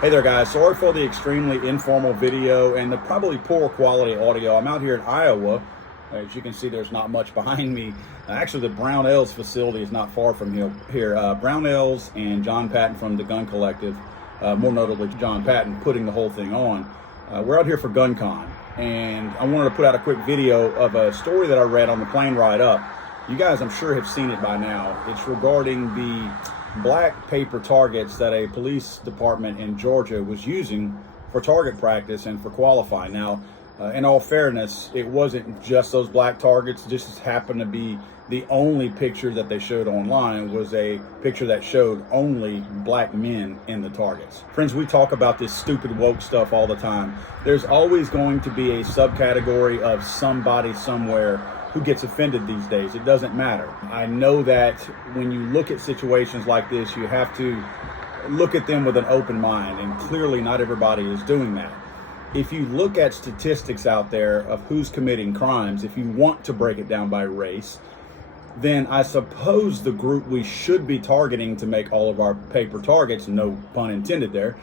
Hey there guys, sorry for the extremely informal video and the probably poor quality audio. I'm out here in Iowa. As you can see, there's not much behind me. Actually, the Brownells facility is not far from here. Brownells and John Patton from the Gun Collective, more notably John Patton, putting the whole thing on. We're out here for GunCon, and I wanted to put out a quick video of a story that I read on the plane ride up. You guys, I'm sure, have seen it by now. It's regarding the black paper targets that a police department in Georgia was using for target practice and for qualifying. Now, in all fairness, it wasn't just those black targets. It just happened to be the only picture that they showed online was a picture that showed only black men in the targets. Friends, we talk about this stupid woke stuff all the time. There's always going to be a subcategory of somebody somewhere who gets offended these days. It doesn't matter. I know that when you look at situations like this, you have to look at them with an open mind, and clearly not everybody is doing that. If you look at statistics out there of who's committing crimes, if you want to break it down by race, then I suppose the group we should be targeting to make all of our paper targets, no pun intended there,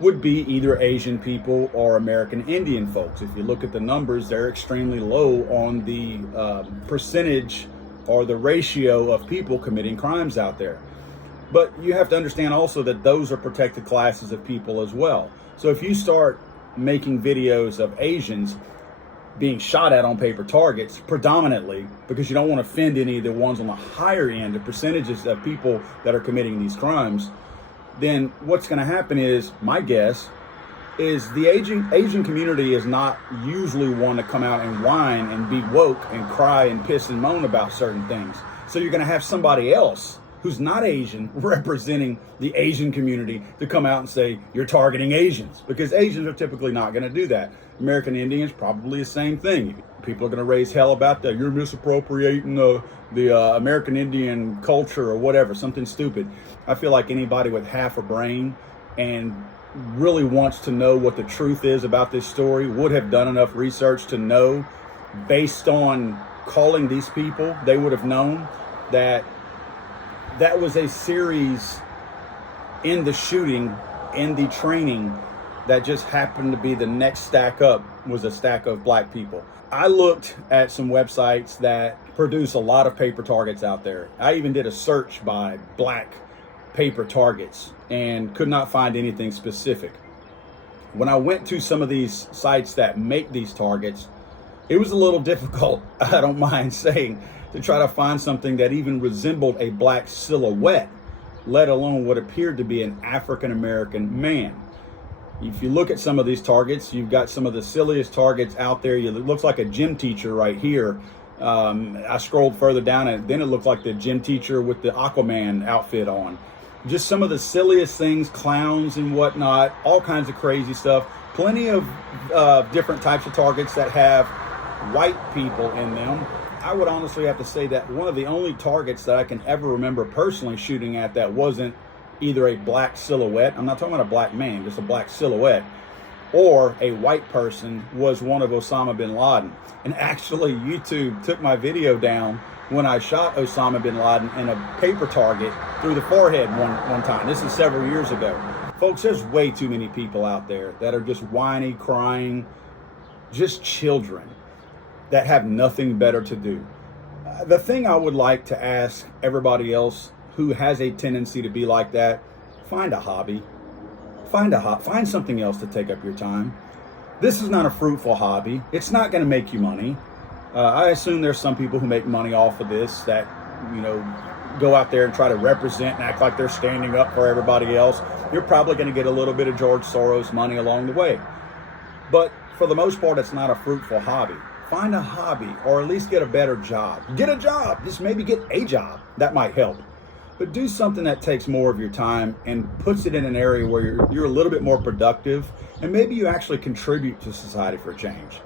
would be either Asian people or American Indian folks. If you look at the numbers, they're extremely low on the percentage or the ratio of people committing crimes out there. But you have to understand also that those are protected classes of people as well. So if you start making videos of Asians being shot at on paper targets predominantly, because you don't want to offend any of the ones on the higher end, the percentages of people that are committing these crimes, then what's going to happen is, my guess, is the Asian community is not usually one to come out and whine and be woke and cry and piss and moan about certain things. So you're going to have somebody else who's not Asian representing the Asian community to come out and say, you're targeting Asians, because Asians are typically not going to do that. American Indians, probably the same thing. People are going to raise hell about that. You're misappropriating the American Indian culture or whatever, something stupid. I feel like anybody with half a brain and really wants to know what the truth is about this story would have done enough research to know, based on calling these people, they would have known that that was a series in the shooting, in the training, that just happened to be the next stack up was a stack of black people. I looked at some websites that produce a lot of paper targets out there. I even did a search by black paper targets and could not find anything specific. When I went to some of these sites that make these targets, it was a little difficult, I don't mind saying, to try to find something that even resembled a black silhouette, let alone what appeared to be an African American man. If you look at some of these targets, you've got some of the silliest targets out there. It looks like a gym teacher right here. I scrolled further down and then it looked like the gym teacher with the Aquaman outfit on. Just some of the silliest things, clowns and whatnot, all kinds of crazy stuff. Plenty of different types of targets that have white people in them. I would honestly have to say that one of the only targets that I can ever remember personally shooting at that wasn't either a black silhouette, I'm not talking about a black man, just a black silhouette, or a white person, was one of Osama bin Laden. And actually, YouTube took my video down when I shot Osama bin Laden in a paper target through the forehead one time. This is several years ago. Folks, there's way too many people out there that are just whiny, crying, just children that have nothing better to do. The thing I would like to ask everybody else who has a tendency to be like that, find a hobby. Find something else to take up your time. This is not a fruitful hobby. It's not going to make you money. I assume there's some people who make money off of this that, go out there and try to represent and act like they're standing up for everybody else. You're probably going to get a little bit of George Soros money along the way. But for the most part, it's not a fruitful hobby. Find a hobby, or at least get a better job. Get a job. Just maybe get a job. That might help. But do something that takes more of your time and puts it in an area where you're a little bit more productive, and maybe you actually contribute to society for a change.